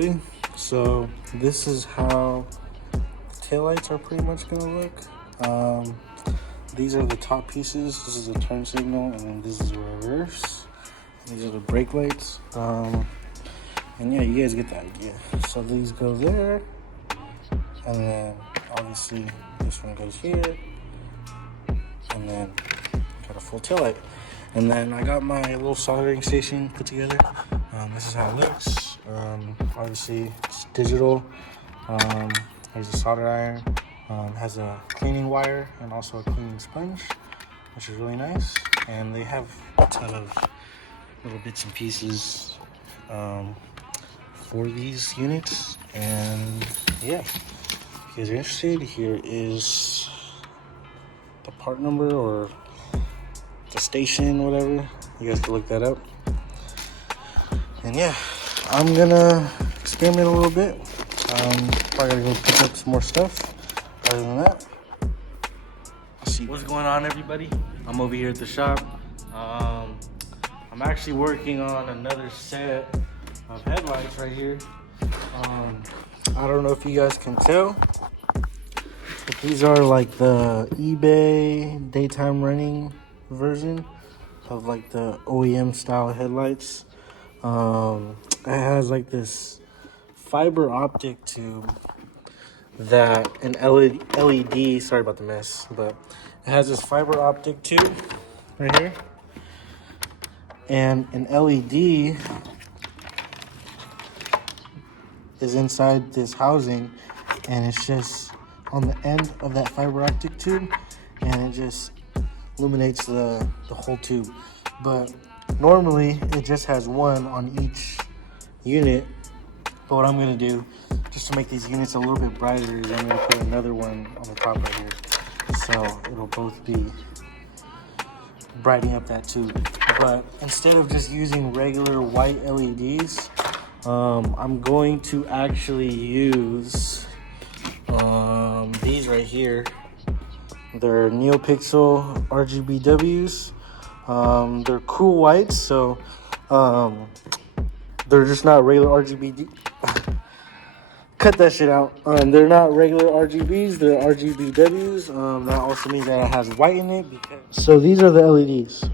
everybody. So this is how the taillights are pretty much gonna look. These are the top pieces. This is a turn signal, and then this is reverse. These are the brake lights. And yeah, you guys get the idea. So these go there, and then obviously this one goes here, and then got a full taillight. And then I got my little soldering station put together. This is how it looks. Obviously it's digital. There's a solder iron. Has a cleaning wire and also a cleaning sponge, which is really nice. And they have a ton of little bits and pieces for these units. And yeah, if you guys are interested, here is the part number or the station, whatever. You guys can look that up. And yeah, I'm gonna experiment a little bit. Probably gotta go pick up some more stuff. Other than that, I'll see. What's going on, everybody? I'm over here at the shop. I'm actually working on another set of headlights right here. I don't know if you guys can tell, but these are like the eBay daytime running version of like the OEM style headlights. It has like this fiber optic tube that an LED, sorry about the mess, but it has this fiber optic tube right here, and an LED is inside this housing, and it's just on the end of that fiber optic tube, and it just illuminates the whole tube. But normally it just has one on each unit. But what I'm gonna do, just to make these units a little bit brighter, is I'm gonna put another one on the top right here, so it'll both be brightening up that tube. But instead of just using regular white LEDs, I'm going to actually use these right here. They're NeoPixel RGBWs. They're cool whites, so they're just not regular RGB. Cut that shit out. They're not regular RGBs, they're RGBWs. That also means that it has white in it. So these are the LEDs.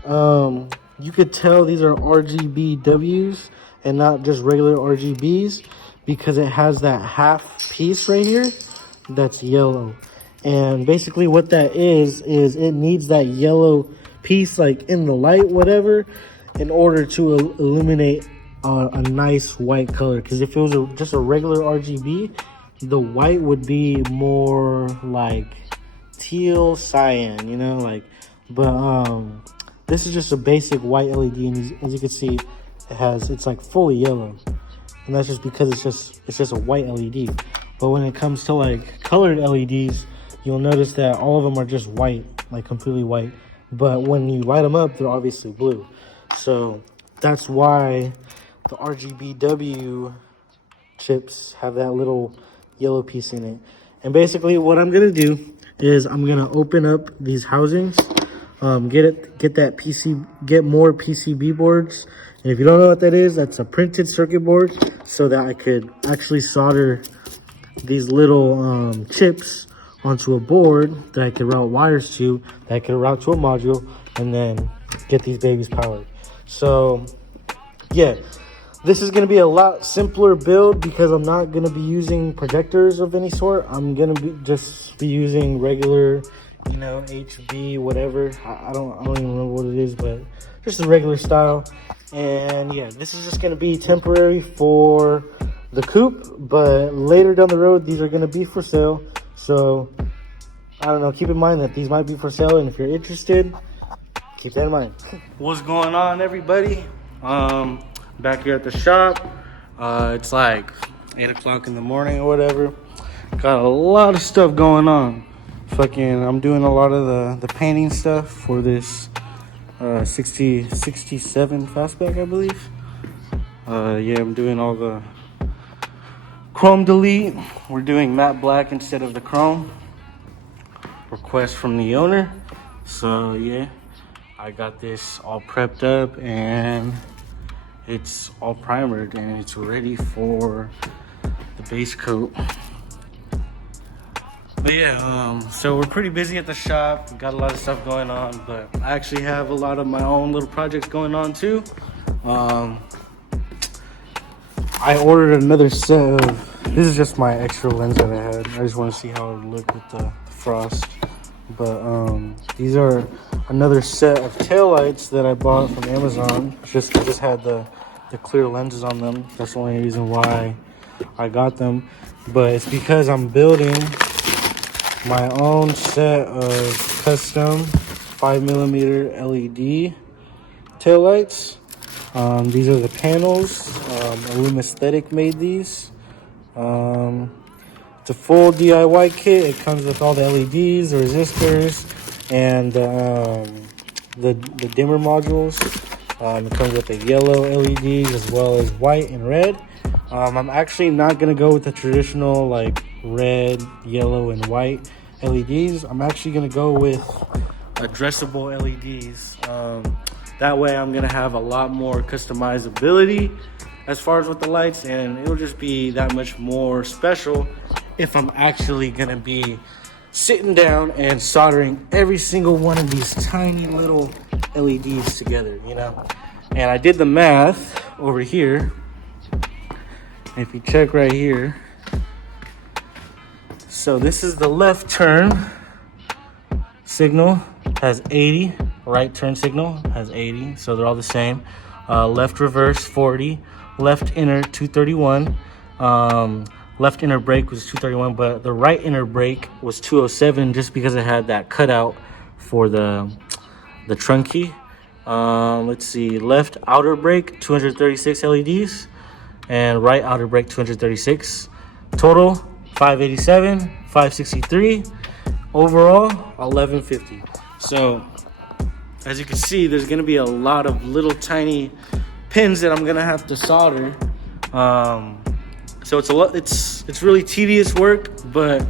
You could tell these are RGBWs and not just regular RGBs because it has that half piece right here that's yellow. And basically what that is it needs that yellow piece like in the light, whatever, in order to illuminate a nice white color. Because if it was just a regular RGB, the white would be more like teal cyan, you know, like. But this is just a basic white LED, and as you can see, it's like fully yellow, and that's just because it's just a white LED. But when it comes to like colored LEDs, you'll notice that all of them are just white, like completely white. But when you light them up, they're obviously blue. So that's why the RGBW chips have that little yellow piece in it. And basically what I'm gonna do is I'm gonna open up these housings, get more PCB boards. And if you don't know what that is, that's a printed circuit board, so that I could actually solder these little chips onto a board that I could route wires to, that I could route to a module, and then get these babies powered. So yeah, this is going to be a lot simpler build because I'm not going to be using projectors of any sort. I'm going to just be using regular, you know, HB, whatever. I don't even remember what it is, but just a regular style. And yeah, this is just going to be temporary for the coupe, but later down the road, these are going to be for sale. So I don't know, keep in mind that these might be for sale, and if you're interested, keep that in mind. What's going on, everybody? Back here at the shop. It's like 8 o'clock in the morning or whatever. Got a lot of stuff going on. I'm doing a lot of the painting stuff for this 67 fastback, I believe. Yeah, I'm doing all the chrome delete. We're doing matte black instead of the chrome. Request from the owner. So yeah, I got this all prepped up, and it's all primered and it's ready for the base coat. But yeah, so we're pretty busy at the shop. We got a lot of stuff going on, but I actually have a lot of my own little projects going on too. I ordered another set of, this is just my extra lens that I had. I just want to see how it would look with the frost. But these are another set of taillights that I bought from Amazon. Just had the clear lenses on them. That's the only reason why I got them. But it's because I'm building my own set of custom 5mm LED taillights. These are the panels. Illumisthetic made these. It's a full DIY kit. It comes with all the LEDs, the resistors, and the dimmer modules. It comes with the yellow LEDs as well as white and red. I'm actually not gonna go with the traditional like red, yellow, and white LEDs. I'm actually gonna go with addressable LEDs. That way I'm gonna have a lot more customizability as far as with the lights, and it'll just be that much more special if I'm actually gonna be sitting down and soldering every single one of these tiny little LEDs together, you know? And I did the math over here. If you check right here, so this is the left turn signal, has 80, right turn signal has 80, so they're all the same. Left reverse 40, left inner 231, left inner brake was 231, but the right inner brake was 207 just because it had that cutout for the trunk key. Let's see, left outer brake 236 LEDs and right outer brake 236. Total 587, 563. Overall 1150. So as you can see, there's gonna be a lot of little tiny pins that I'm gonna have to solder. So it's really tedious work, but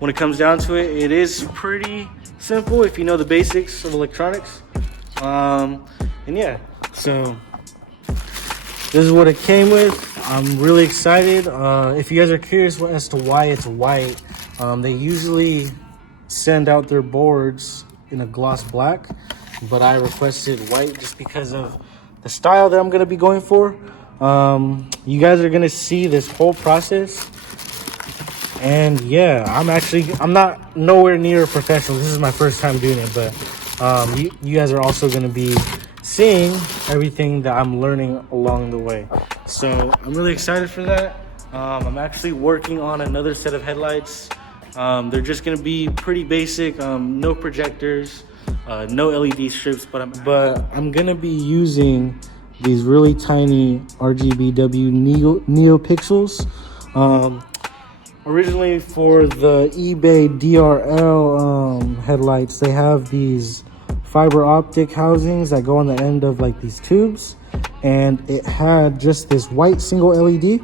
when it comes down to it, it is pretty simple if you know the basics of electronics. And yeah, so this is what it came with. I'm really excited. If you guys are curious as to why it's white, they usually send out their boards in a gloss black, but I requested white just because of the style that I'm gonna be going for. You guys are gonna see this whole process, and yeah, I'm not nowhere near a professional. This is my first time doing it, but you guys are also gonna be seeing everything that I'm learning along the way. So I'm really excited for that. I'm actually working on another set of headlights. They're just gonna be pretty basic, no projectors, no LED strips, but I'm gonna be using these really tiny RGBW NeoPixels. Originally for the eBay DRL headlights, they have these fiber optic housings that go on the end of like these tubes, and it had just this white single LED.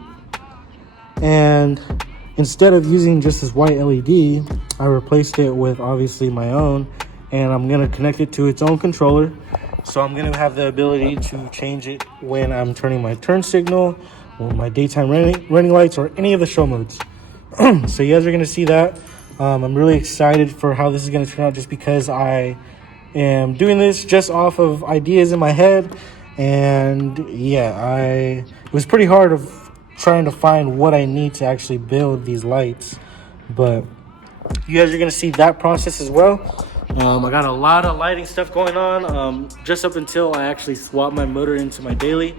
And instead of using just this white LED, I replaced it with obviously my own, and I'm gonna connect it to its own controller. So I'm gonna have the ability to change it when I'm turning my turn signal, or my daytime running lights, or any of the show modes. So you guys are gonna see that. I'm really excited for how this is gonna turn out, just because I am doing this just off of ideas in my head. And yeah, it was pretty hard of trying to find what I need to actually build these lights, but you guys are gonna see that process as well. I got a lot of lighting stuff going on, just up until I actually swap my motor into my daily.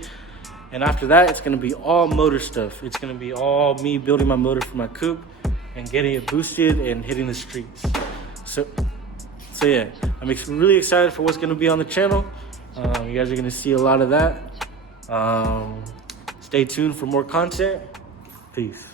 And after that, it's gonna be all motor stuff. It's gonna be all me building my motor for my coupe and getting it boosted and hitting the streets. So yeah, I'm really excited for what's gonna be on the channel. You guys are gonna see a lot of that. Stay tuned for more content. Peace.